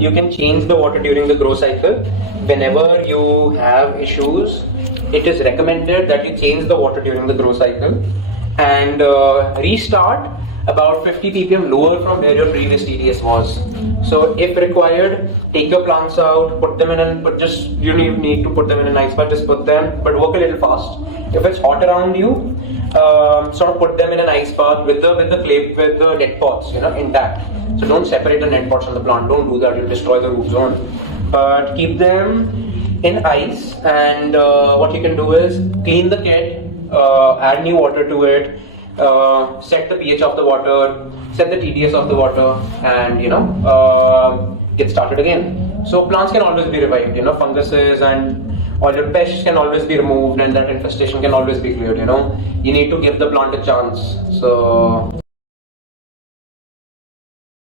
you can change the water during the grow cycle. Whenever you have issues, it is recommended that you change the water during the grow cycle and restart about 50 ppm lower from where your previous TDS was. So if required, take your plants out, put them in you need to put them in a nice spot, just put them, but work a little fast. If it's hot around you, sort of put them in a nice spot with the net pots, intact. So don't separate the net pots from the plant, don't do that, you'll destroy the root zone. But keep them in ice, and what you can do is clean the kit, add new water to it, set the pH of the water, set the TDS of the water, and get started again. So plants can always be revived, funguses and all your pests can always be removed, and that infestation can always be cleared. You need to give the plant a chance. So